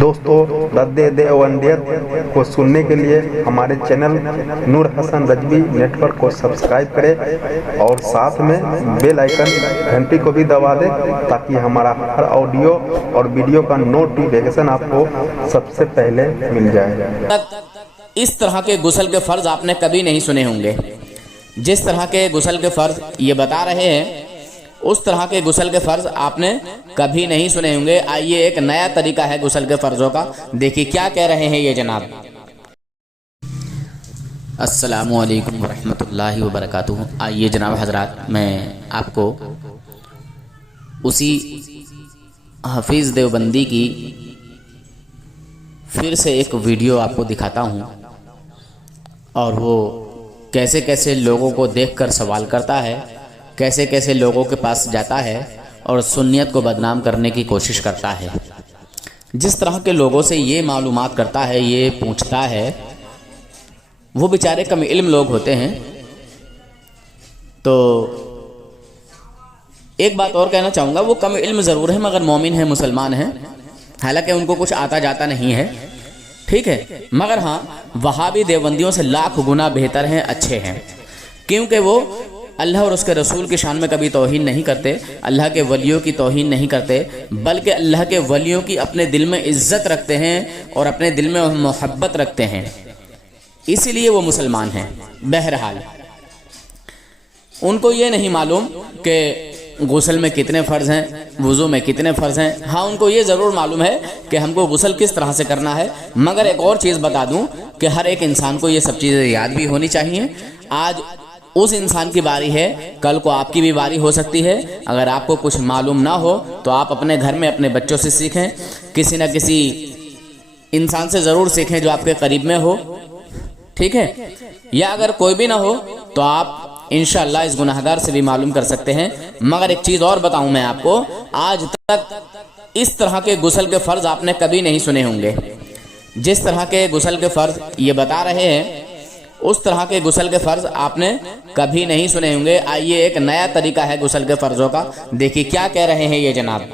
दोस्तों, रद्दे दे वंदियत को सुनने के लिए हमारे चैनल नूर हसन रजवी नेटवर्क को सब्सक्राइब करें और साथ में बेल आइकन घंटी को भी दबा दें ताकि हमारा हर ऑडियो और वीडियो का नोटिफिकेशन आपको सबसे पहले मिल जाए। इस तरह के गुस्ल के फ़र्ज़ आपने कभी नहीं सुने होंगे। जिस तरह के गुस्ल के फ़र्ज़ ये बता रहे हैं उस तरह के गुस्ल के फ़र्ज़ आपने कभी नहीं सुने होंगे। आइए, एक नया तरीका है गुस्ल के फ़र्ज़ों का, देखिए क्या कह रहे हैं ये जनाब। अस्सलामु अलैकुम वरहमतुल्लाहि वबरकातुहू। आइए जनाब हज़रात, मैं आपको उसी हफीज़ देवबंदी की फिर से एक वीडियो आपको दिखाता हूँ और वो कैसे कैसे लोगों को देखकर सवाल करता है, कैसे कैसे लोगों के पास जाता है और सुन्नियत को बदनाम करने की कोशिश करता है। जिस तरह के लोगों से ये मालूमात करता है, ये पूछता है, वो बेचारे कम इल्म लोग होते हैं। तो एक बात और कहना चाहूँगा, वो कम इल्म ज़रूर है मगर मोमिन है, मुसलमान हैं, हालांकि उनको कुछ आता जाता नहीं है, ठीक है, मगर हाँ वहाबी देवबंदियों से लाख गुना बेहतर हैं, अच्छे हैं, क्योंकि वो अल्लाह और उसके रसूल की शान में कभी तौहीन नहीं करते, अल्लाह के वलियों की तौहीन नहीं करते, बल्कि अल्लाह के वलियों की अपने दिल में इज्जत रखते हैं और अपने दिल में मोहब्बत रखते हैं, इसीलिए वो मुसलमान हैं। बहरहाल उनको ये नहीं मालूम कि गुस्ल में कितने फ़र्ज़ हैं, वुज़ू में कितने फ़र्ज़ हैं। हाँ, उनको ये ज़रूर मालूम है कि हमको गुस्ल किस तरह से करना है, मगर एक और चीज़ बता दूं कि हर एक इंसान को ये सब चीज़ें याद भी होनी चाहिए। आज उस इंसान की बारी है, कल को आपकी भी बारी हो सकती है। अगर आपको कुछ मालूम ना हो तो आप अपने घर में अपने बच्चों से सीखें, किसी न किसी इंसान से ज़रूर सीखें जो आपके करीब में हो, ठीक है, या अगर कोई भी ना हो तो आप इंशाअल्लाह इस गुनाहगार से भी मालूम कर सकते हैं। मगर एक चीज़ और बताऊं मैं आपको, आज तक इस तरह के गुस्ल के फ़र्ज़ आपने कभी नहीं सुने होंगे। जिस तरह के गुस्ल के फ़र्ज़ ये बता रहे हैं उस तरह के गुस्ल के फ़र्ज़ आपने कभी नहीं सुने होंगे। आइए, एक नया तरीका है गुस्ल के फ़र्ज़ों का, देखिए क्या कह रहे हैं ये जनाब।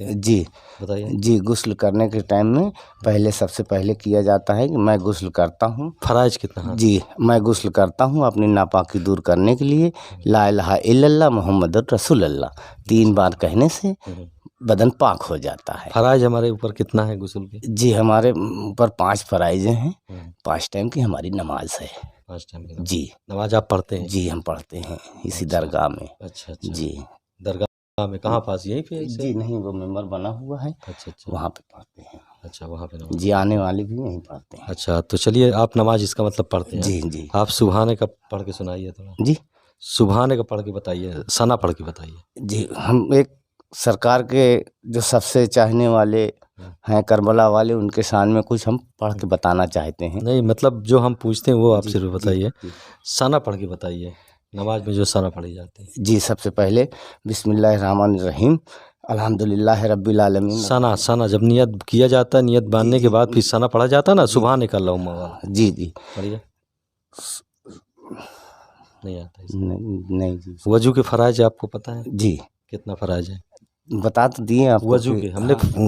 जी बताइए। जी, गुस्ल करने के टाइम में पहले सबसे पहले किया जाता है कि मैं गुस्ल करता हूँ। फराइज कितना? जी, मैं गुस्ल करता हूँ अपनी नापाकी दूर करने के लिए। ला इलाहा इल्लल्लाह मुहम्मदुर रसूलुल्लाह 3 बार कहने से बदन पाक हो जाता है। फराइज हमारे ऊपर कितना है गुस्ल के? जी, हमारे ऊपर 5 फराइज़ हैं, 5 टाइम की हमारी नमाज है। 5 टाइम की जी, नमाज आप पढ़ते हैं? जी हम पढ़ते हैं इसी दरगाह में। अच्छा। जी, दरगाह में कहाँ पास, यहीं पे? जी नहीं, वो मेंबर बना हुआ है, अच्छा। वहाँ पे पढ़ते हैं। अच्छा, वहाँ पे नमाज। जी, आने वाले भी यहीं पढ़ते हैं। अच्छा, तो चलिए, आप नमाज इसका मतलब पढ़ते हैं? जी जी। आप सुबहाने का पढ़ के सुनाइए थोड़ा। जी, सुबहाने का पढ़ के बताइए, सना पढ़ के बताइए। जी हम एक सरकार के जो सबसे चाहने वाले हैं करबला वाले, उनके शान में कुछ हम पढ़ के बताना चाहते हैं। नहीं, मतलब जो हम पूछते हैं वो आप जी, सिर्फ बताइए। जी। सना पढ़ के बताइए, नमाज में जो सना पढ़ी जाती है। जी, सबसे पहले बिस्मिल्लाहिर्रहमानिर्रहीम अल्हम्दुलिल्लाह रब्बिल आलमीन। सना जब नियत किया जाता है, नियत बांधने के बाद फिर सना पढ़ा जाता है ना, सुबहाने का अल्लाहुम्मा वाला। जी जी। पढ़िए। नहीं आता है? नहीं जी। वजू के फराइज आपको पता है? जी, कितना फराइज है? बता तो दिए आपको। वजू के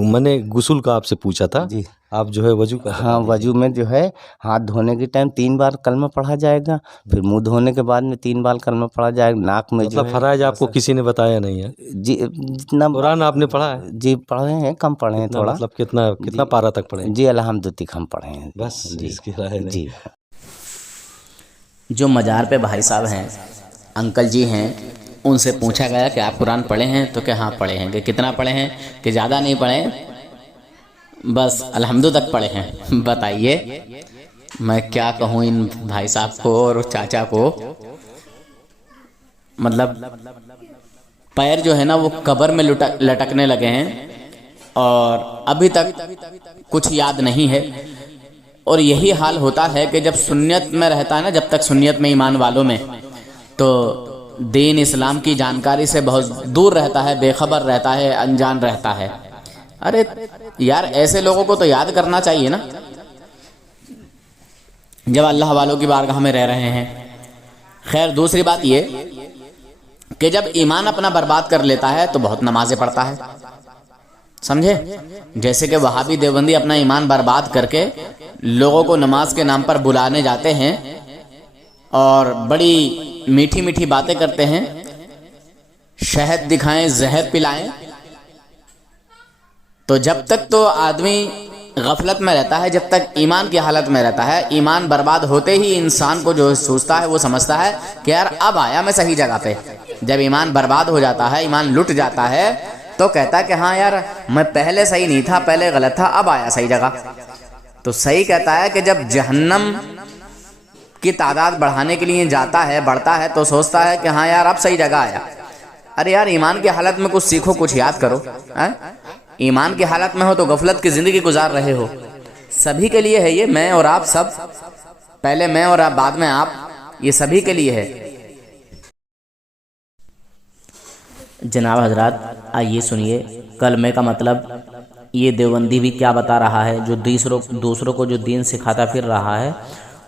मैंने गुस्ल का आपसे पूछा था। जी, आप जो है वजू का हाँ, वजू में जो है हाथ धोने के टाइम 3 बार कलमा पढ़ा जाएगा, फिर मुंह धोने के बाद में 3 बार कलमा पढ़ा जाएगा, नाक में जो मतलब है फराइज आपको किसी ने बताया नहीं है? जी, जितना कुरान आपने पढ़ा है? जी पढ़े हैं, कम पढ़े हैं थोड़ा। मतलब कितना पारा तक पढ़े? जी, अल्हम्दुलिल्लाह तक हम पढ़े हैं बस जी। इसकी राय नहीं। जी, जो मज़ार पे भाई साहब हैं, अंकल जी हैं, उनसे पूछा गया कि आप कुरान पढ़े हैं, तो क्या हाँ पढ़े हैं, कि कितना पढ़े हैं, कि ज़्यादा नहीं पढ़े, बस अल्हम्दुलिल्लाह तक पढ़े हैं। बताइए मैं क्या कहूँ इन भाई साहब को और चाचा को। मतलब पैर जो है ना वो कब्र में लटकने लगे हैं और अभी तक कुछ याद नहीं है। और यही हाल होता है कि जब सुन्नियत में रहता है ना, जब तक सुन्नियत में ईमान वालों में, तो दीन इस्लाम की जानकारी से बहुत दूर रहता है, बेखबर रहता है, अनजान रहता है। अरे यार, ऐसे लोगों को तो याद करना चाहिए ना, जब अल्लाह वालों की बारगाह में रह रहे हैं। खैर, दूसरी बात ये कि जब ईमान अपना बर्बाद कर लेता है तो बहुत नमाजें पढ़ता है, समझे? जैसे कि वहाबी देवबंदी अपना ईमान बर्बाद करके लोगों को नमाज के नाम पर बुलाने जाते हैं और बड़ी मीठी मीठी बातें करते हैं, शहद दिखाएं, जहर पिलाएं। तो जब तक तो आदमी गफलत में रहता है, जब तक ईमान की हालत में रहता है, ईमान बर्बाद होते ही इंसान को जो सोचता है वो समझता है कि यार अब आया मैं सही जगह पे। जब ईमान बर्बाद हो जाता है, ईमान लुट जाता है, तो कहता है कि हाँ यार मैं पहले सही नहीं था, पहले गलत था, अब आया सही जगह। तो सही कहता है कि जब जहन्नम की तादाद बढ़ाने के लिए जाता है, बढ़ता है, तो सोचता है कि हाँ यार अब सही जगह आया। अरे यार ईमान की हालत में कुछ सीखो, कुछ याद करो। ईमान की हालत में हो तो गफलत की जिंदगी गुजार रहे हो। सभी के लिए है ये, मैं और आप सब, पहले मैं और आप बाद में आप, ये सभी के लिए है। जनाब हजरात, आइए सुनिए कलमे का मतलब ये देवबंदी भी क्या बता रहा है। जो दूसरों को जो दीन सिखाता फिर रहा है,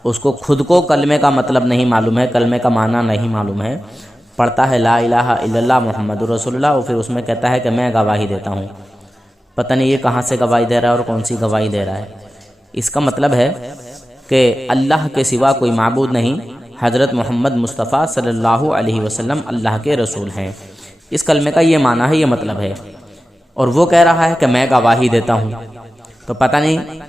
उसको खुद को कलमे का मतलब नहीं मालूम है, कलमे का माना नहीं मालूम है। पढ़ता है ला इलाहा इल्लल्लाह मुहम्मदुर रसूलुल्लाह और फिर उसमें कहता है कि मैं गवाही देता हूँ। पता नहीं ये कहाँ से गवाही दे रहा है और कौन सी गवाही दे रहा है। इसका मतलब है कि अल्लाह के सिवा कोई माबूद नहीं, हज़रत मोहम्मद मुस्तफ़ा सल्लल्लाहु अलैहि वसल्लम अल्लाह के रसूल हैं। इस कलमे का ये माना है, ये मतलब है। और वो कह रहा है कि मैं गवाही देता हूँ। तो पता नहीं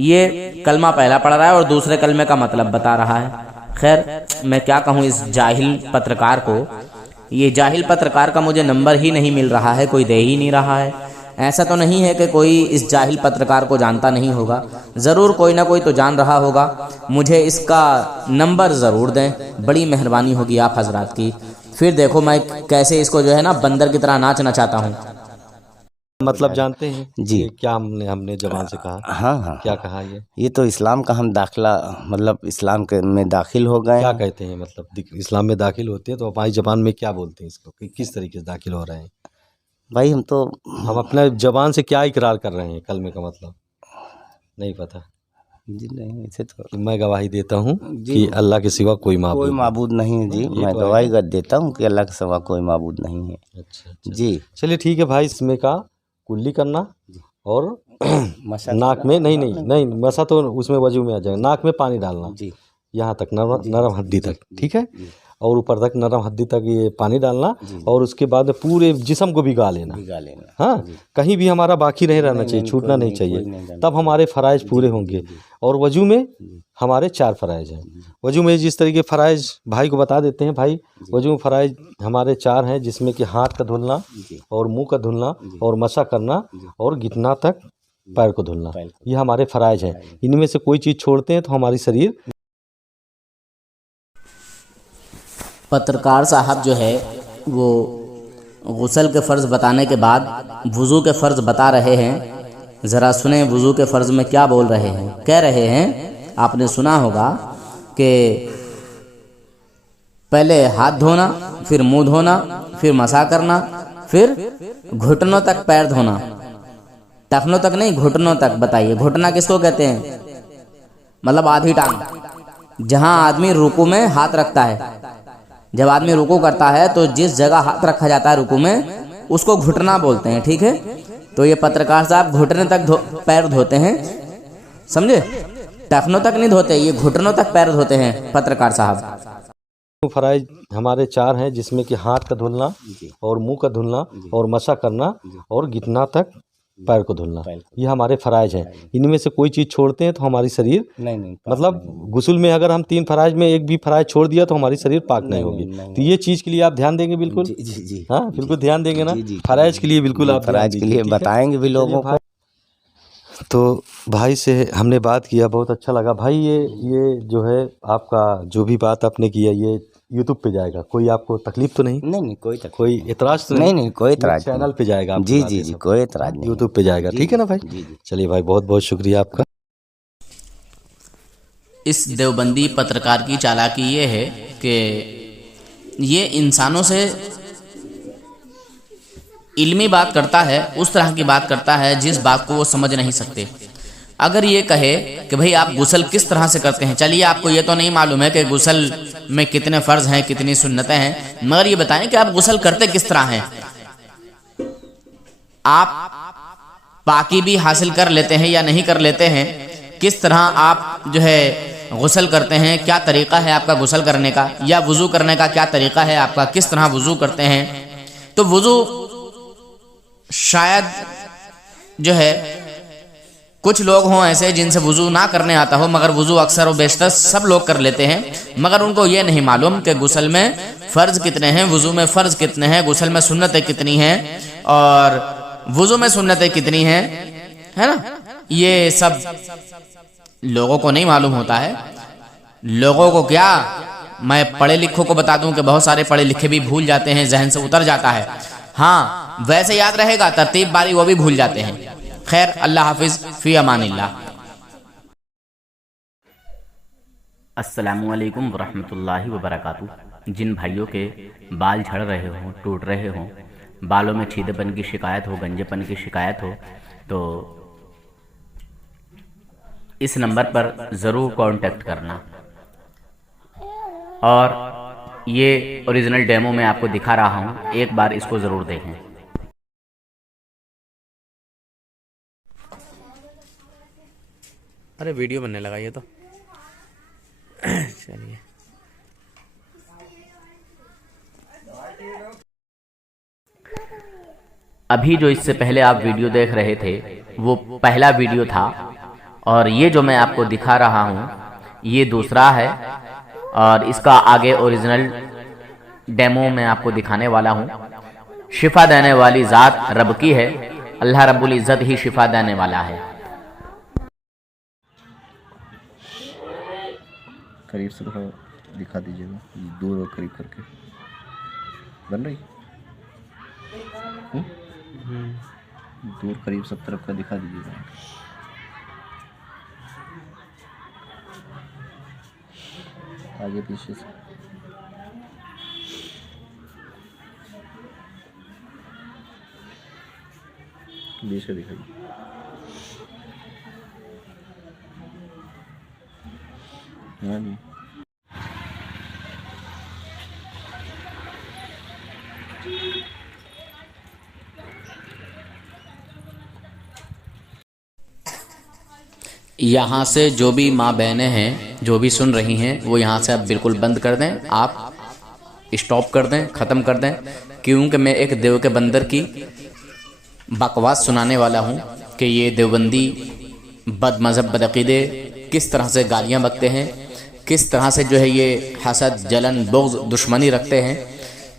ये कलमा पहला पढ़ रहा है और दूसरे कलमे का मतलब बता रहा है। खैर मैं क्या कहूँ इस जाहिल पत्रकार को। ये जाहिल पत्रकार का मुझे नंबर ही नहीं मिल रहा है, कोई दे ही नहीं रहा है। ऐसा तो नहीं है कि कोई इस जाहिल पत्रकार को जानता नहीं होगा, ज़रूर कोई ना कोई तो जान रहा होगा। मुझे इसका नंबर ज़रूर दें, बड़ी मेहरबानी होगी आप हजरात की। फिर देखो मैं कैसे इसको जो है ना बंदर की तरह नाच नचाता हूँ। मतलब जानते हैं जी। ये क्या हमने जबान से कहा? हाँ हाँ, क्या कहा ये तो इस्लाम का हम दाखिला, मतलब इस्लाम के में दाखिल हो गए क्या हैं। कहते हैं? मतलब इस्लाम में दाखिल होते हैं तो हमारी जबान में क्या बोलते हैं इसको, कि किस तरीके से दाखिल हो रहे हैं? भाई हम तो हम अपने जबान से क्या इकरार कर रहे हैं? कलमे का मतलब नहीं पता जी नहीं, ऐसे तो कि मैं गवाही देता हूँ जी, कि अल्लाह के सिवा कोई कोई माबूद माबूद नहीं है जी। ये मैं तो है गवाही ना? देता हूँ कि अल्लाह के सिवा कोई माबूद नहीं है। अच्छा जी। चलिए ठीक है भाई। इसमें का कुल्ली करना और मशा नाक में नहीं मसा तो उसमें वजू में आ जाएगा। नाक में पानी डालना जी यहाँ तक, नरम हड्डी तक, ठीक है, जी। और ऊपर तक नरम हड्डी तक ये पानी डालना जी। और उसके बाद पूरे जिस्म को भिगा लेना। भिगा लेना। हाँ, जी। कहीं भी हमारा बाकी नहीं रहना नहीं, चाहिए, नहीं, छूटना कोई नहीं नहीं, चाहिए। कोई नहीं रहना तब हमारे फ़राइज़ पूरे होंगे। और वजू में जी। हमारे 4 फ़राइज़ हैं। वजू में जिस तरीके फ़राइज़ भाई को बता देते हैं भाई। वजू में फ़राइज़ हमारे 4 हैं, जिसमें कि हाथ का धुलना जी। और मुंह का धुलना जी। और मसा करना जी। और घिटना तक पैर को धुलना। पैर को। ये हमारे फ़राइज़ हैं। इनमें से कोई चीज़ छोड़ते हैं तो हमारी शरीर। पत्रकार साहब जो है वो गुस्ल के फ़र्ज़ बताने के बाद वज़ू के फ़र्ज़ बता रहे हैं। ज़रा सुने वज़ू के फ़र्ज़ में क्या बोल रहे हैं। कह रहे हैं, आपने सुना होगा कि पहले हाथ धोना, फिर मुंह धोना, फिर मसा करना, फिर घुटनों तक पैर धोना। टखनों तक नहीं, घुटनों तक। बताइए घुटना किसको कहते हैं? मतलब आधी टांग, जहां आदमी रुकू में हाथ रखता है। जब आदमी रुकू करता है तो जिस जगह हाथ रखा जाता है रुकू में, उसको घुटना बोलते हैं, ठीक है। तो ये पत्रकार साहब घुटने तक पैर धोते हैं, समझे? टखनों तक नहीं धोते, ये घुटनों तक पैर धोते हैं पत्रकार साहब। फ़राइज़ हमारे 4 हैं, जिसमें कि हाथ का धुलना और मुंह का धुलना और मसा करना और घिटना तक पैर को धुलना। ये हमारे फ़राइज़ हैं। इनमें से कोई चीज़ छोड़ते हैं तो हमारी शरीर नहीं मतलब गुस्ल में अगर हम 3 फ़राइज़ में एक भी फ़राइज़ छोड़ दिया तो हमारी शरीर पाक नहीं होगी। तो ये चीज़ के लिए आप ध्यान देंगे बिल्कुल। जी जी जी। हाँ बिल्कुल ध्यान देंगे ना। जी। फ़राइज़ के लिए बिल्कुल आप फराज के लिए बताएंगे भी लोगों को। तो भाई से हमने बात किया, बहुत अच्छा लगा भाई। ये जो है आपका जो भी बात आपने किया ये यूट्यूब पे जाएगा, कोई आपको तकलीफ तो नहीं? नहीं कोई इतराज़ तो नहीं कोई इतराज चैनल पे जाएगा आपकी जी बातें जी जी, सब। कोई इतराज नहीं। यूट्यूब पे जाएगा, ठीक है ना भाई? जी जी। चलिए भाई, बहुत बहुत शुक्रिया आपका। इस देवबंदी पत्रकार की चालाकी ये है कि ये इंसानों से इल्मी बात करता है, उस तरह की बात करता है जिस बात को वो समझ नहीं सकते। अगर ये कहे कि भाई आप गुस्ल किस तरह से करते हैं, चलिए आपको ये तो नहीं मालूम है कि गुस्ल में कितने फ़र्ज़ हैं, कितनी सुन्नतें हैं, मगर ये बताएं कि आप गुस्ल करते किस तरह हैं। आप पाकी भी हासिल कर लेते हैं या नहीं कर लेते हैं, किस तरह आप जो है गुस्ल करते हैं, क्या तरीक़ा है आपका गुस्ल करने का, या वज़ू करने का क्या तरीक़ा है आपका, किस तरह वज़ू करते हैं। तो वज़ू शायद जो है कुछ लोग हों ऐसे जिनसे वज़ू ना करने आता हो, मगर वज़ू अक्सर और बेशतर सब लोग कर लेते हैं, मगर उनको ये नहीं मालूम कि गुस्ल में फ़र्ज़ कितने हैं, वज़ू में फ़र्ज़ कितने हैं, गुस्ल में सुन्नतें कितनी हैं और वज़ू में सुन्नतें कितनी हैं, है ना। ये सब लोगों को नहीं मालूम होता है। लोगों को क्या, मैं पढ़े लिखों को बता दूं कि बहुत सारे पढ़े लिखे भी भूल जाते हैं, जहन से उतर जाता है। हाँ, वैसे याद रहेगा, तरतीब बारी वो भी भूल जाते हैं। खैर, अल्लाह हाफिज़, फ़ी अमानिल्लाह। अस्सलामुअलैकुम वरहमतुल्लाहि वबरकातुहू। जिन भाइयों के बाल झड़ रहे हों, टूट रहे हों, बालों में छीदेपन की शिकायत हो, गंजेपन की शिकायत हो, तो इस नंबर पर ज़रूर कांटेक्ट करना। और ये ओरिजिनल डेमो मैं आपको दिखा रहा हूँ, एक बार इसको ज़रूर देखें। अरे वीडियो बनने लगा ये तो। चलिए, अभी जो इससे पहले आप वीडियो देख रहे थे वो पहला वीडियो था, और ये जो मैं आपको दिखा रहा हूँ ये दूसरा है, और इसका आगे ओरिजिनल डेमो मैं आपको दिखाने वाला हूँ। शिफा देने वाली ज़ात रब की है, अल्लाह रब्बुल इज़्ज़त ही शिफा देने वाला है। करीब से थोड़ा दिखा दीजिएगा, दूर और करीब करके। बन रही? दूर करीब सब तरफ का दिखा दीजिएगा। आगे पीछे से बीच से दिखाइए। हाँ जी, यहाँ से जो भी माँ बहनें हैं, जो भी सुन रही हैं, वो यहाँ से आप बिल्कुल बंद कर दें, आप स्टॉप कर दें, ख़त्म कर दें, क्योंकि मैं एक देव के बंदर की बकवास सुनाने वाला हूँ कि ये देवबंदी बद मज़हब बदअक़ीदे किस तरह से गालियाँ बकते हैं, किस तरह से जो है ये हसद, जलन, बुग़्ज़, दुश्मनी रखते हैं,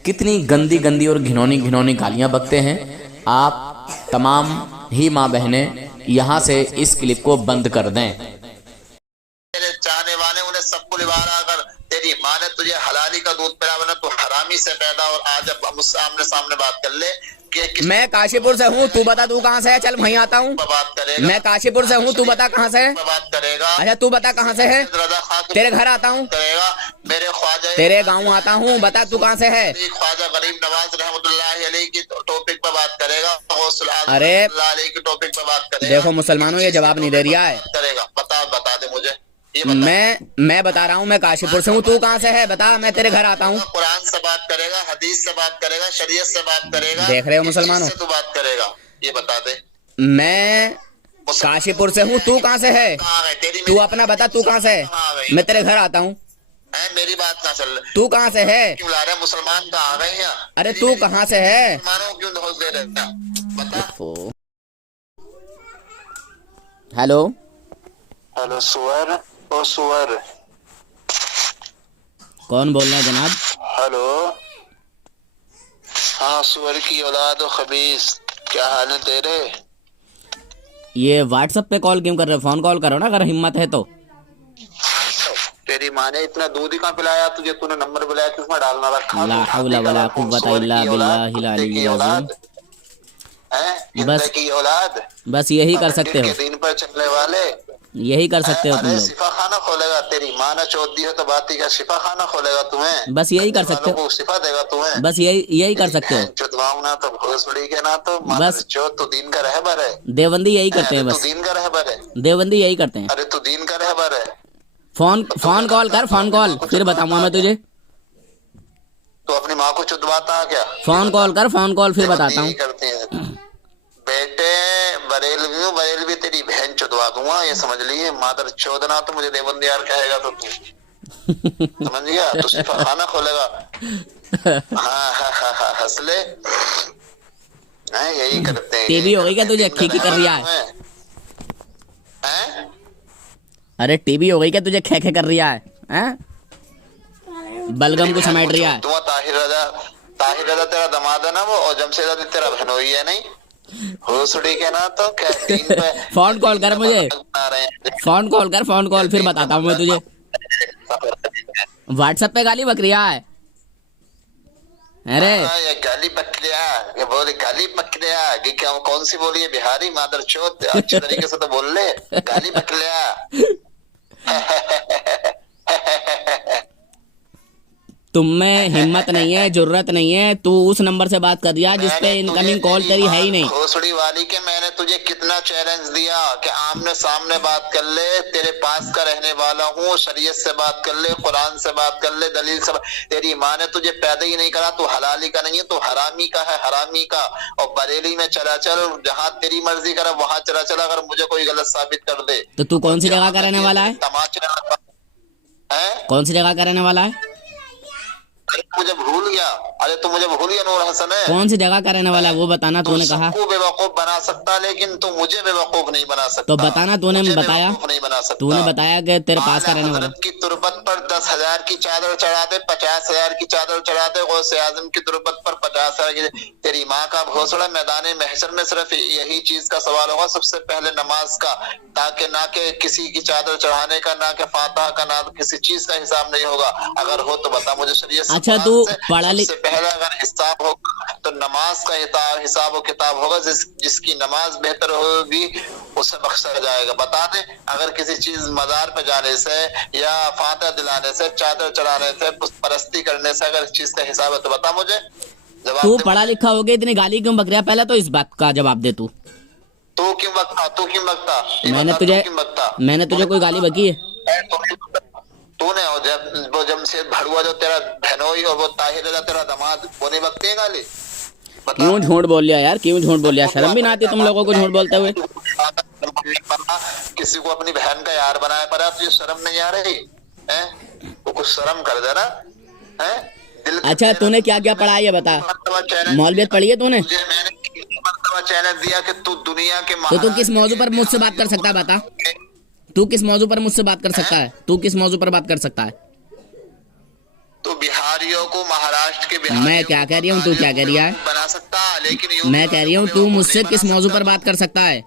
कितनी गंदी गंदी और घिनौनी घिनौनी गालियाँ बकते हैं। आप तमाम ही माँ बहनें यहाँ से इस क्लिप को बंद कर दें। तेरे चाहने वाले उन्हें सबको निवारा, अगर तेरी माँ ने तुझे हलाली का दूध पिला बना तो हरामी से पैदा, और आज अब मुझसे आमने सामने बात कर ले कि मैं काशीपुर से हूँ, तू बता तू कहाँ से है। चल वहीं आता हूँ। बात करेगा। मैं काशीपुर से हूँ, तू बता कहाँ से है। बात करेगा। अच्छा तू बता कहाँ से है। तेरे घर आता हूँ, करेगा। मेरे ख्वाजा, तेरे गाँव आता हूँ, बता तू कहाँ से है। ख्वाजा गरीब नवाज रहमतुल्लाहि अलैहि की टॉपिक पर बात करेगा। अरे की टॉपिक पर बात करेगा। देखो मुसलमानों, ये जवाब नहीं दे रहा है। करेगा, बता दे मुझे। मैं बता रहा हूँ, मैं काशीपुर से हूँ, तू कहाँ से है बता, मैं तेरे घर आता हूँ। कुरान से बात करेगा, हदीस से बात करेगा, शरीयत से बात करेगा। देख रहे हो मुसलमानों, तू बात करेगा, ये बता दे। मैं काशीपुर से हूँ, तू कहाँ से है। तू अपना बता, तू कहाँ से है। मैं तेरे घर आता हूँ। मेरी बात ना चल, तू कहाँ से है। क्यों ला रहे मुसलमान कहाँ आ गए यहाँ। अरे तू कहाँ से है। मानो क्यों धोख दे रहे बता। हेलो हेलो सुअर, ओ सुअर। कौन बोल रहे हैं जनाब। हेलो, हाँ सुअर की औलाद और खबीस, क्या हाल है तेरे। ये व्हाट्सएप पे कॉल क्यों कर रहे हो, फोन कॉल करो ना अगर हिम्मत है तो। तेरी माँ ने इतना दूध ही कहाँ पिलाया तुझे, तूने नंबर बुलाया किसमें डालना रखा। ला हौला वला कुव्वता इल्ला बिल्लाहिल अलीय्यिल अज़ीम। बस यही कर सकते हो, दिन पर चलने वाले यही कर सकते हो तुम लोग। शिफा खाना खोलेगा, तेरी माँ ने चोट दी है तो बात ही क्या, शिफा खाना खोलेगा तुम्हें। बस यही कर सकते हो, शिफा देगा तुम्हें। बस यही कर सकते हो। चुदवाऊं ना तो भोसड़ी के ना तो बस जो तू दीन का रहबर है। देवबंदी यही करते हैं, तू बस दीन का रहबर है। देवबंदी यही करते हैं। अरे तू दीन का रहबर है। फोन कॉल कर, फोन कॉल, फिर बताऊंगा मैं तुझे। तू अपनी माँ को चुदवाता क्या। फोन कॉल कर, फोन कॉल, फिर बताता हूँ। करते हैं बेटे, बरेलवी हूँ, बरेलवी तेरी बहन चुदवा दूंगा, ये समझ लिए। मादर चौदना तो मुझे देवबंदी यार कहेगा तो तू समझ गया, तू सिर्फ खाना खोलेगा। हाँ हंस ले। यही करते हैं। टीवी हो गई क्या तुझे? खी कर रहा है? अरे टीवी हो गई क्या तुझे? खे कर रहा है? बलगम को समेट रहा है। तुम ताहिर रजा तेरा दमाद है ना वो, और जमशेद अली तेरा बहनोई है नहीं? होसड़ी के ना तो क्या फोन कॉल कर मुझे, फोन कॉल फिर बताता हूँ मैं तुझे। व्हाट्सएप पे गाली बकरिया है। अरे ये गाली बकरिया, ये बोले गाली बकरिया, कि क्या कौन सी बोली है? बिहारी मादर चौथ, अच्छे तरीके से तो बोल ले। गाली बकरिया। तुम में हिम्मत नहीं है, जरूरत नहीं है। तू उस नंबर से बात कर दिया जिस पे इनकमिंग कॉल तेरी है ही नहीं। घोसड़ी वाली के मैंने तुझे कितना चैलेंज दिया कि आमने सामने बात कर ले, तेरे पास का रहने वाला हूँ, शरीयत से बात कर ले, कुरान से बात कर ले, दलील से। तेरी माँ ने तुझे पैदा ही नहीं करा, तू हलाली का नहीं है, तू हरामी का है, हरामी का। और बरेली में चला चल, जहाँ तेरी मर्जी करे वहाँ चला चल, अगर मुझे कोई गलत साबित कर दे। तो तू कौन सी जगह का रहने वाला है? कौन सी जगह का रहने वाला है? मुझे भूल गया। अरे तू मुझे भूल गया नूर हसन है। कौन सी जगह का रहने वाला है वो बताना। तूने कहा तू बेवकूफ बना सकता, लेकिन तू मुझे बेवकूफ नहीं बना सकता। तो बताना। तूने बताया नहीं बना सकता। तूने बताया कि तेरे पास का रहने वाला की तुरबत पर 10,000 की चादर चढ़ा दे, 50,000 की चादर चढ़ा दे, गौसे आजम की तुरबत पर 50,000 की। तेरी माँ का घोंसला मैदान महशर में सिर्फ यही चीज का सवाल होगा, सबसे पहले नमाज का, ताकि ना के किसी की चादर चढ़ाने का, ना के फातिहा का, ना किसी चीज का हिसाब नहीं होगा। अगर हो तो बता मुझे शरीयत। अच्छा तू पढ़ा लिख। सबसे पहले अगर हिसाब होगा तो नमाज का हिसाब और किताब होगा, जिसकी नमाज बेहतर होगी उसे बख्शा जाएगा। बता दे, अगर किसी चीज मजार पे जाने से या फातिहा दिलाने से, चादर चढ़ाने से, परस्ती करने से अगर इस चीज का हिसाब है तो बता मुझे। तू पढ़ा लिखा हो गया, इतनी गाली क्यों बक रहा है? पहले तो इस बात का जवाब दे। तू क्यों बकता? मैंने तुझे कोई गाली बकी है? तूने वो जमशेद भड़ुआ जो तेरा बहनोई और वो ताहिर रजा तेरा दामाद, वो नहीं बकते हैं गाली? क्यों झूठ बोल लिया यार? क्यों झूठ बोल लिया? शर्म भी ना आती तुम लोगों को झूठ बोलते हुए? किसी को अपनी बहन का यार बनाया पड़ा, तुझे शर्म नहीं आ रही है? वो कुछ शर्म कर दे ना है? अच्छा तूने क्या क्या पढ़ा ये बता। मौलवियत पढ़ी है तूने? चैलेंज दिया कि तू दुनिया के तो तू किस मौजू पर मुझसे बात कर सकता है? बता, तू किस मौजू पर मुझसे बात कर सकता है? तू किस मौजू पर बात कर सकता है? तो बिहारियों को, महाराष्ट्र के बिहारियों मैं क्या कह रही हूँ, तू क्या कह रही है? बना सकता, लेकिन मैं कह रही हूँ तू मुझसे किस मौजू पर बात कर सकता है?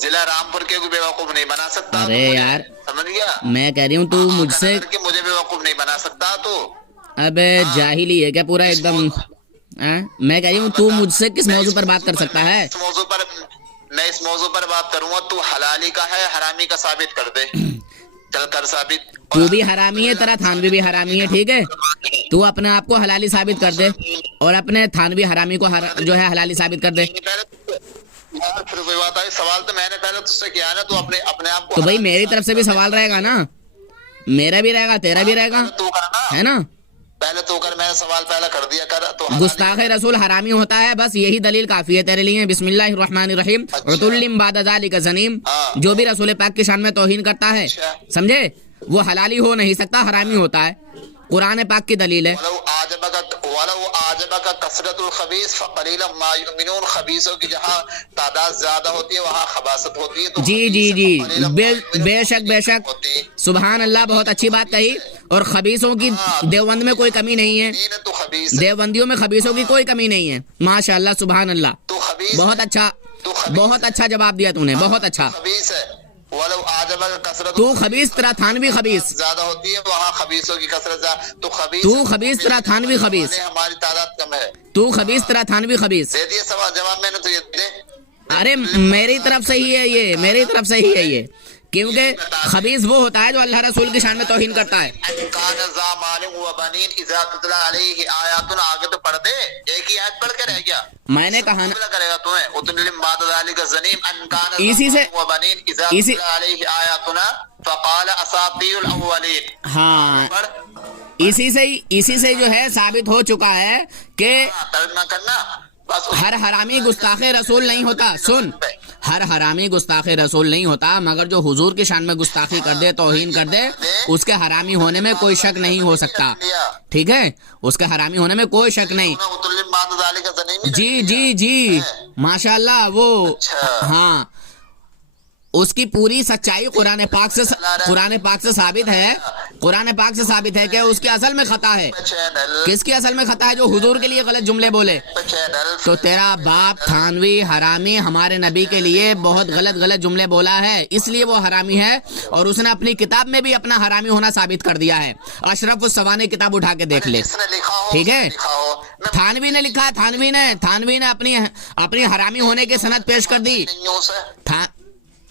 जिला रामपुर के को बेवकूफ नहीं बना सकता। अरे यार समझ गया? मैं कह रही हूँ तू मुझसे, मुझे बेवकूफ नहीं बना सकता तू। अबे जाहिली है क्या पूरा एकदम? मैं कह रही हूँ तू मुझसे किस मौजू पर बात कर सकता है? मैं इस मौजू पर बात करूंगा, तू हलाली का है, हरामी का साबित कर दे। चल कर साबित। तू भी हरामी है, तेरा थानवी भी हरामी है, ठीक है? तू अपने आप को हलाली साबित कर दे और अपने थानवी हरामी को जो है हलाली साबित कर दे। फिर कोई बात आई, सवाल तो मैंने पहले तुझसे किया ना, तू अपने आप को। तो भाई मेरी तरफ से भी सवाल रहेगा ना, मेरा भी रहेगा, तेरा भी रहेगा, तू करना है ना? पहले तो कर, मैंने सवाल पहले कर दिया कर। तो गुस्ताख रसूल हरामी होता है, बस यही दलील काफी है तेरे लिए। बिस्मिल्लाहिर्रहमानिर्रहीम। उतुल्लिम बाद ज़ालिका ज़नीम। जो भी रसूल पाक की शान में तौहीन करता है, समझे, वो हलाली हो नहीं सकता, हरामी होता है। कुरान पाक की दलील है। खबीसों की जहाँ तादाद ज्यादा होती है वहाँ खबासत होती है। तो जी जी जी बेशक सुभान अल्लाह, बहुत अच्छी बात कही। और खबीसों की देवबंद में कोई कमी नहीं है, देवबंदियों में खबीसों की कोई कमी नहीं है। माशाअल्लाह सुभान अल्लाह, बहुत अच्छा जवाब दिया तूने, बहुत अच्छा। तू खबीस, तेरा थानवी खबीस ज्यादा होती है, वहाँ खबीसों की कसरत। तू खबीस, तेरा थानवी खबीस। हमारी तादाद कम है। तू खबीस, तेरा थानवी खबीस। दे दिए सवाल जवाब मैंने तुझे दे। अरे मेरी तरफ से ही है ये, मेरी तरफ से ही है ये, क्योंकि खबीस वो होता है जो अल्लाह रसूल की शान में तौहीन करता है। आगे तो पढ़ दे, एक ही आयत पढ़ के रह गया। मैंने कहा ना, करेगा तुम्हें हाँ, इसी से जो है साबित हो चुका है कि तर्जमा करना। हर हरामी गुस्ताखे रसूल नहीं होता। सुन, हर हरामी गुस्ताखे रसूल नहीं होता, मगर जो हुजूर की शान में गुस्ताखी कर दे, तौहीन कर दे, उसके हरामी होने में कोई शक नहीं हो सकता। ठीक है, उसके हरामी होने में कोई शक नहीं। जी जी जी, माशाल्लाह। वो हाँ, उसकी पूरी सच्चाई कुरान पाक से साबित है। कुरान पाक से साबित है कि उसकी असल में खता है। किसकी असल में खता है? जो हुजूर के लिए गलत जुमले बोले। तो तेरा बाप थानवी हरामी हमारे नबी के लिए बहुत गलत जुमले बोला है, इसलिए वो हरामी है। और उसने अपनी किताब में भी अपना हरामी होना साबित कर दिया है। अशरफ उस सवानी किताब उठा के देख ले। ठीक है, थानवी ने लिखा, थानवी ने अपनी हरामी होने की सनद पेश कर दी।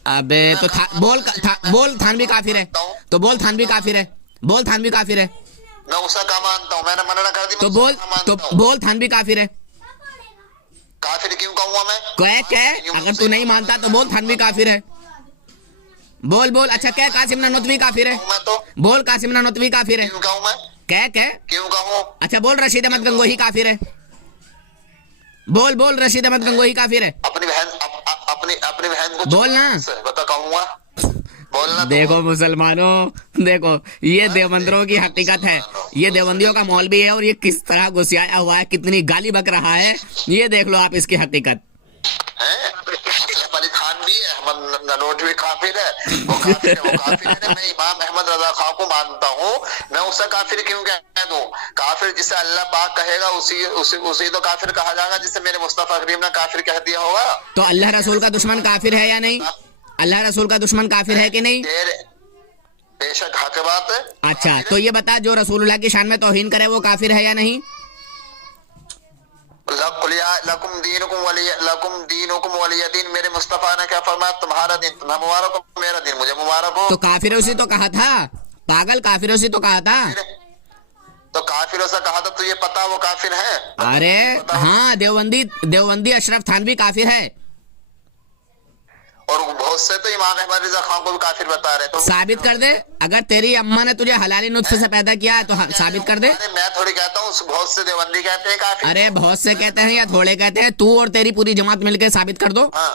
अबे तो बोल थानवी काफिर है, तो बोल थानवी काफिर है, बोल थानवी काफिर है। मैं उसका काम मानता हूँ, मैंने मना कर दी। तो बोल थानवी काफिर है। काफिर क्यों कहूँगा मैं? कह अगर तू नहीं मानता तो बोल थानवी काफिर है। बोल। अच्छा कह कासिम ननोतवी काफिर है। बोल कासिम ननोतवी काफिर है। क्यों कहूँ मैं? कह क्यों कहूँ? अच्छा बोल रशीद अहमद गंगोही काफिर है। बोल रशीद अहमद गंगोही काफिर है। अपनी बहन को बोल ना, बता कहूँगा। बोलना। देखो मुसलमानों, देखो ये देवबंदियों की हकीकत है। ये देवबंदियों का मौलवी है और ये किस तरह गुस्साया हुआ है, कितनी गाली बक रहा है, ये देख लो आप इसकी हकीकत। अली खान भी है, अहमद ननोट भी काफिर है, वो काफिर है। मैं इमाम अहमद रजा खान को मानता हूँ, मैं उससे काफिर क्यों कह दूं? काफिर जिसे अल्लाह पाक कहेगा उसी तो काफिर कहा जाएगा, जिसे मेरे मुस्तफा करीम ने काफिर कह दिया होगा। तो अल्लाह रसूल का दुश्मन काफिर है या नहीं? अल्लाह रसूल का दुश्मन काफिर है कि नहीं? बेशक हक बात है। अच्छा तो ये बता, जो रसूलुल्लाह की शान में तौहीन करे वो काफिर है या नहीं? लकुम दीनुकुम वलिय दीन, मेरे मुस्तफा ने क्या फरमाया? तुम्हारा दिन तुम्हें मुबारक हो, मेरा दिन मुझे मुबारक हो। तो काफिरों से तो कहा था, पागल, काफिरों से तो कहा था। तो काफिरों से कहा था, तुझे पता वो काफिर है? अरे हाँ, देवबंदी अशरफ थानवी काफिर है। और बहुत से तो इमाम अहमद रजा खान को भी काफिर बता रहे। तो साबित कर दे, अगर तेरी अम्मा ने तुझे हलाली नुत्फे से पैदा किया है तो साबित कर दे। मैं थोड़ी कहता हूँ, बहुत से देवबंदी कहते हैं काफिर। अरे बहुत से कहते हैं या थोड़े कहते हैं, तू और तेरी पूरी जमात मिलकर साबित कर दो। हाँ।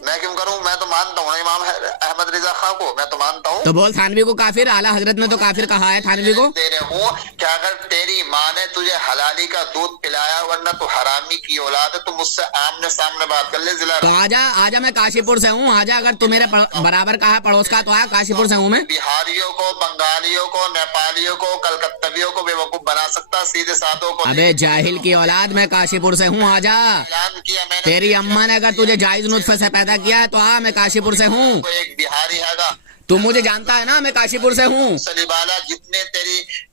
मैं क्यों करूं? मैं तो मानता हूँ इमाम अहमद रजा खान को, मैं तो मानता हूँ। तो बोल थानवी को काफिर। आला हजरत ने तो काफिर कहा है थानवी को। दे रहे हूँ कि अगर तेरी माँ ने तुझे हलाली का दूध पिलाया, वरना तू हरामी की औलाद है, तो मुझसे आमने सामने बात कर ले। जिला तो आजा, मैं काशीपुर से हूँ, आजा। अगर तू मेरे बराबर का है, पड़ोस का, तो आ, काशीपुर से हूँ मैं। बिहारियों को, बंगालियों को, नेपालियों को, कलकत्तवियों को बेवकूफ बना सकता, सीधे साधों को। अबे जाहिल की औलाद, मैं काशीपुर से हूँ, आजा। तेरी अम्मा ने अगर तुझे जायज नुत्फे से पैदा किया है तो आ, मैं काशीपुर से हूँ। एक बिहारी हैगा, तू मुझे जानता है ना, मैं काशीपुर से हूँ।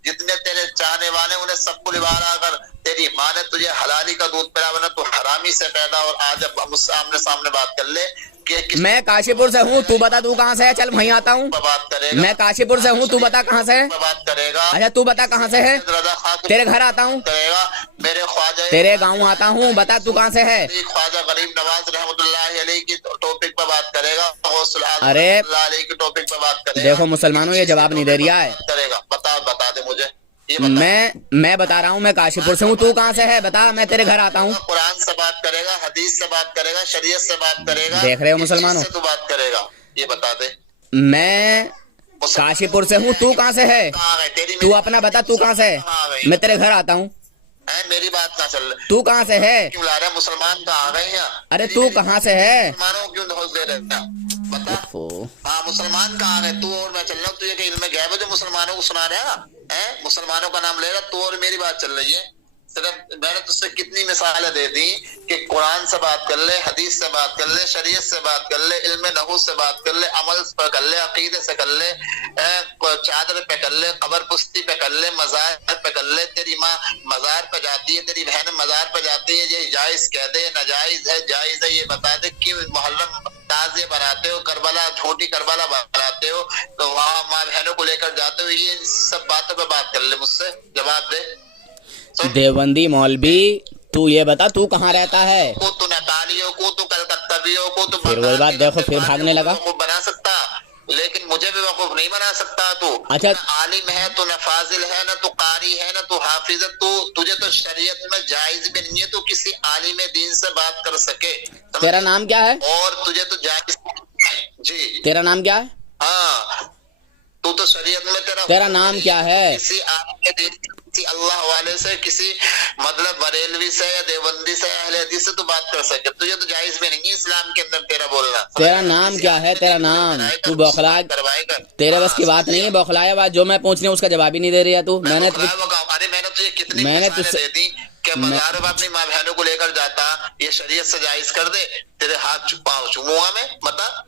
जितने तेरे चाहने वाले उन्हें सबको लिबाला। अगर तेरी माँ ने तुझे हलाली का दूध पिला, वरना तू हरामी से पैदा। और आज मुझसे आमने सामने बात कर ले कि मैं काशीपुर से हूँ, तू बता तू कहाँ से है? चल वहीं आता हूँ। बात करेगा। मैं काशीपुर से हूँ, तू बता कहाँ से है? बात करेगा। अच्छा तू बता कहाँ से है? तेरे घर आता हूँ, मेरे ख्वाजा तेरे गाँव आता हूँ, बता तू कहाँ से है? ख्वाजा गरीब नवाज रहमतुल्लाह अलैह की टॉपिक पर बात करेगा। अरे की टॉपिक पर बात करेगा। देखो मुसलमानों, ये जवाब नहीं दे रहा है। करेगा, बता दे मुझे। मैं बता रहा हूँ, मैं काशीपुर से हूँ, तू कहाँ से है बता, मैं तेरे घर आता हूँ। कुरान से बात करेगा, हदीस से बात करेगा, शरीयत से बात करेगा। देख रहे हो मुसलमानों, तू बात करेगा, ये बता दे। मैं काशीपुर से हूँ, तू कहाँ से है? तू अपना बता, तू कहाँ से है? मैं तेरे घर आता हूँ। मेरी बात ना चल, तू कहाँ से है? क्यों ला रहा है? मुसलमान कहाँ आ गए हैं? अरे तू कहाँ से है? मुसलमानों क्यों धोस दे रहे हैं? बता। हाँ, मुसलमान कहाँ आ गए? तू और मैं चल रहा हूँ, तुझे कहीं इल्म गैब है जो मुसलमानों को सुना रहा है? मुसलमानों का नाम ले रहा, तू और मेरी बात चल रही है। सिर्फ मैंने तुझसे कितनी मिसालें दे दी कि कुरान से बात कर ले, हदीस से बात कर ले, शरीयत से बात कर ले, इल्म नहू से बात कर ले, अमल पे कर ले, अकीदे से कर ले, चादर पे कर ले, कबर पुस्ती पे कर ले, मज़ार पे कर ले। तेरी माँ मज़ार पे जाती है, तेरी बहन मज़ार पे जाती है, ये जायज कह दे, नाजायज है, जायज है, ये बता दे। क्यों मुहर्रम ताज़िया बनाते हो, करबला झूठी करबला बनाते हो, तो वहाँ माँ बहनों को लेकर जाते हो, ये सब बातों पे बात कर ले, मुझसे जवाब दे। देवबंदी मौलवी, तू ये बता तू कहाँ रहता है? तू नेपालियों को, तू कलकत्तवियों को, तू फिर वही बात देखो, फिर भागने लगा। बना सकता, लेकिन मुझे भी बेवकूफ नहीं बना सकता तू। अच्छा। ना आलिम है तू, ना फाजिल है, ना तू कारी है, ना तू हाफिज है, तू तुझे तो शरीयत में जायज भी नहीं है तू किसी आलिम दीन से बात कर सके। तेरा नाम क्या है? और तुझे तो जायज जी। तेरा नाम क्या है? हाँ, तू तो शरीयत में तेरा नाम क्या है? किसी आलिम दीन, किसी अल्लाह वाले से, किसी मतलब बरेलवी से या देवबंदी से, अहले हदीस से तू बात कर सके। तुझे तो जायज भी नहीं है इस्लाम के अंदर तेरा बोलना। तेरा नाम क्या है? तेरा नाम? तू बौखला, तेरे बस की बात नहीं है बौखलाया बात। जो मैं पूछ रही हूँ उसका जवाब ही नहीं दे रही है तू। अरे मैंने तुझे कितनी दे दी कि बाजार में अपनी माँ बहनों को लेकर जाता, ये शरीयत से जायज कर दे, तेरे हाथ पाँव चूमूंगा मैं। बता,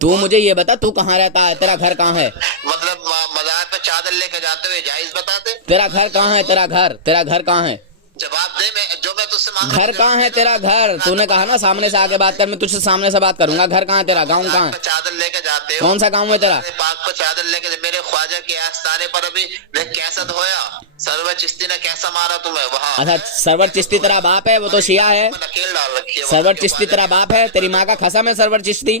तू मुझे ये बता, तू कहाँ रहता है? तेरा घर कहाँ है? मतलब मजार पे चादर लेकर जाते हुए जायज बता दे। तेरा घर कहाँ है? तेरा घर कहाँ है? जवाब दे। मैं जो मैं तुझसे मांगा, घर कहाँ है तेरा घर? तूने कहा ना सामने से आके बात कर, मैं तुझसे सामने से बात करूंगा। घर कहाँ है तेरा? गाँव कहाँ है? चादर लेके जाते हो। कौन सा गाँव है तेरा? पाक पर चादर लेके मेरे ख्वाजा के आस्थाने पर अभी देख कैसा धोया, सरवर चिश्ती ने कैसा मारा तुम्हें वहाँ। अच्छा, सरवर चिश्ती तेरा बाप है? वो तो शिया है। नकेल डाल रखी है। सरवर चिश्ती तेरा बाप है? तेरी माँ का खसम है सरवर चिश्ती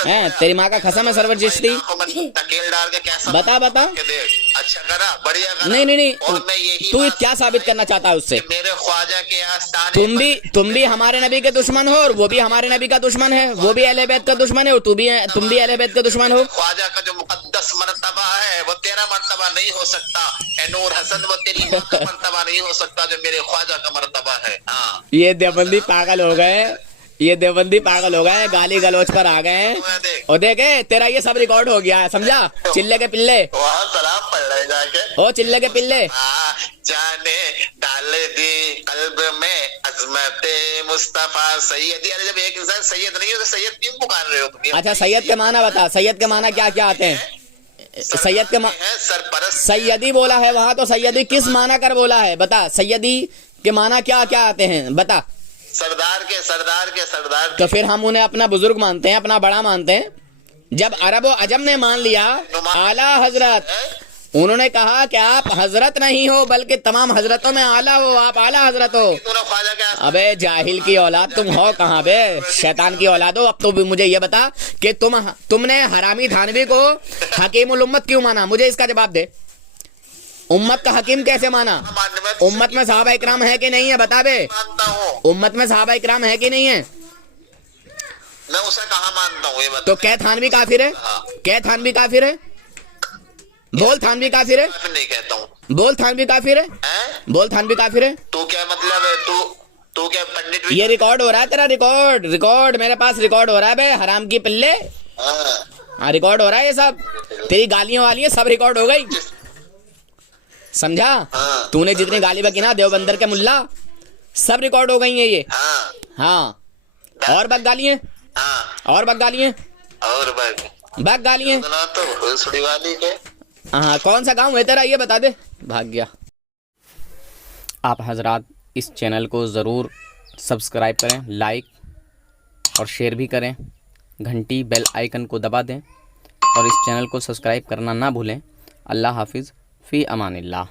है? तेरी माँ का खसम है सरवर चिश्ती? नकेल डाल के कैसा बता बता। अच्छा करा, बढ़िया करा। नहीं, और मैं यही तू बात क्या साबित करना चाहता है उससे? मेरे ख्वाजा के आस्थाने तुम भी हमारे नबी के दुश्मन हो और वो भी हमारे नबी का दुश्मन है। वो भी अहले बैत का दुश्मन है और तुम भी अहले बैत का दुश्मन हो। ख्वाजा का जो मुकद्दस मर्तबा है वो तेरा मर्तबा नहीं हो सकता। ए नूर हसन, वो तेरी माँ का मर्तबा नहीं हो सकता जो मेरे ख्वाजा का मर्तबा है। हाँ, ये देवबंदी पागल हो गए, ये देवबंदी पागल हो गए, गाली गलौज पर आ गए। और देखे तेरा ये सब रिकॉर्ड हो गया है, समझा? चिल्ले के पिल्ले वहाँ सलाम पढ़ रहे जाके। ओ चिल्ले के पिल्ले, जाने डाल दी कल्ब में अजमते मुस्तफा सैयदी। अरे जब एक इंसान सैयद नहीं हो तो सैयद क्यों पुकार रहे हो तुम? अच्छा सैयद के माना बता। सैयद के माना क्या क्या आते हैं? सैयद के सरपरस्त सैयदी बोला है वहाँ, तो सैयदी किस माना कर बोला है? बता, सैयदी के माना क्या क्या आते हैं बता। सरदार के। तो फिर हम उन्हें अपना बुजुर्ग मानते हैं, अपना बड़ा मानते हैं। जब अरब व अजम ने मान लिया आला हजरत, उन्होंने कहा कि आप हजरत नहीं हो बल्कि तमाम हजरतों में आला हो, आप आला हजरत हो। अबे जाहिल की औलाद तुम हो कहाँ बे? शैतान की औलाद हो। अब तो मुझे ये बता कि तुमने हरामी थानवी को हकीमुल उम्मत क्यों माना? मुझे इसका जवाब दे। उम्मत का हकीम कैसे माना? उम्मत में सहाबा इकराम है कि नहीं है? बता बे, उम्मत में सहाबा इकराम है कि नहीं है? मैं उसे कहाँ मानता हूँ ये बता। तो क्या थानवी काफिर है? क्या थानवी काफिर है? बोल थानवी काफिर है? नहीं कहता हूँ। बोल थानवी काफिर है? बोल थानवी काफिर है? तू क्या मतलब है? तू क्या पंडित? ये रिकॉर्ड हो रहा है तेरा, रिकॉर्ड मेरे पास रिकॉर्ड हो रहा है बे, हराम की पिल्ले। हाँ रिकॉर्ड हो रहा है ये सब, तेरी गालियां वाली है सब रिकॉर्ड हो गई, समझा? तूने जितनी गाली बकी ना देवबंदर के मुल्ला, सब रिकॉर्ड हो गई है ये। हाँ और बक गालियां, और बक गालियां, और बक गालियां तो सुड़ी वाली के। हाँ कौन सा गांव है तेरा ये बता दे। भाग गया। आप हजरात इस चैनल को ज़रूर सब्सक्राइब करें, लाइक और शेयर भी करें, घंटी बेल आइकन को दबा दें और इस चैनल को सब्सक्राइब करना ना भूलें। अल्लाह हाफिज़, फ़ी अमानिल्लाह।